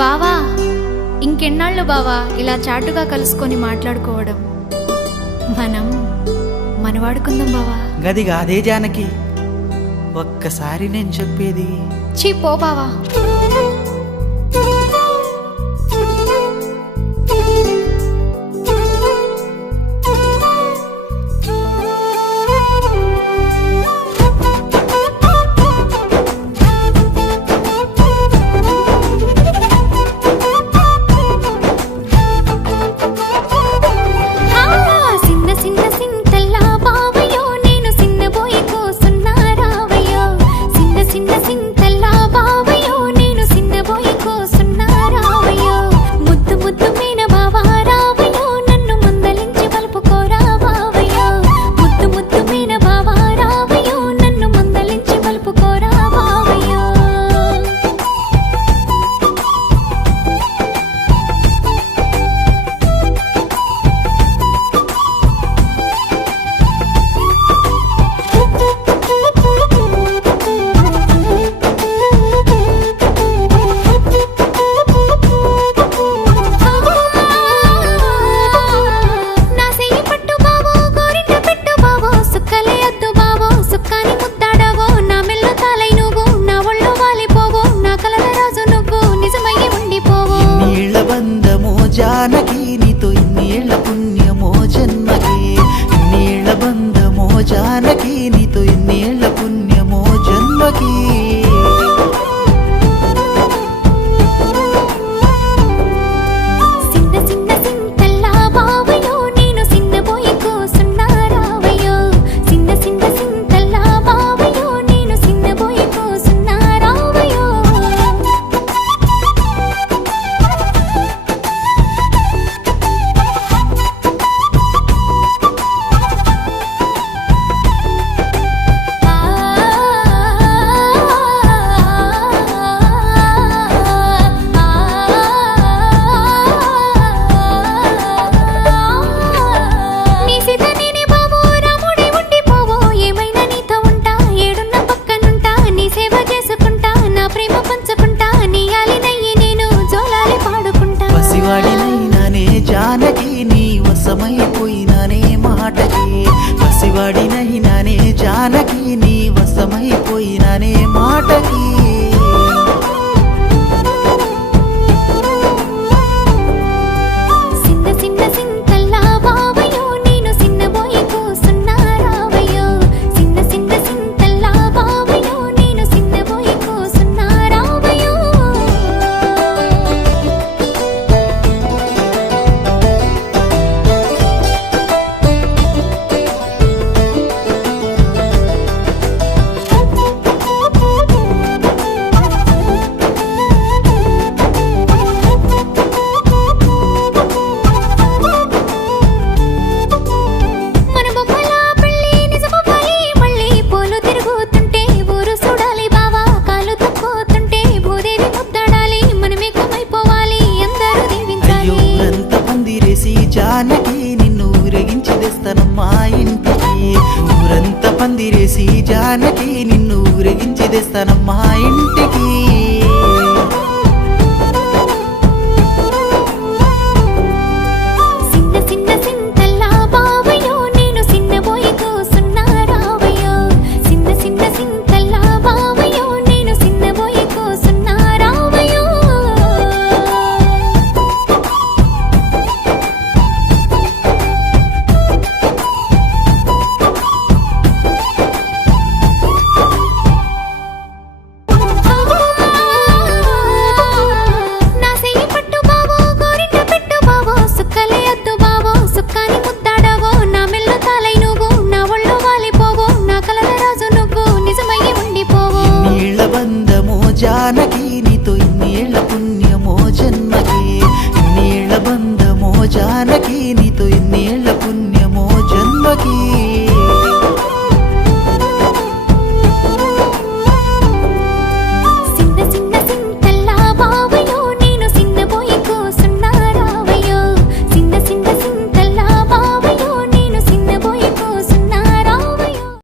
బావా, ఇంకెన్నాళ్ళు బావా ఇలా చాటుగా కలుసుకొని మాట్లాడుకోవడం? మనం మనవాడుకుందాం బావా. గది కాదే జానకి, ఒక్కసారి నేను చెప్పేది. చీ పో బావా. జానకి నీతో ఇన్నేళ్ల పుణ్యమో జన్మకి, ఇన్నేళ్ల బంధమో జానకి నీతో ఇన్నేళ్ల పుణ్యమో జన్మకి. జానకి నీ వశమైపోయినానే మాటకి, పసివాడినైనానే జానకి నీ వశమైపోయినానే మాటకి. జానకి నిన్ను ఊరేగించి తెస్తానమ్మా ఇంటికి, ఊరంతా పందిరేసి జానకి నిన్ను ఊరేగించి తెస్తానమ్మా ఇంటికి. జానకి నీతో ఇన్నేళ్ల పుణ్యం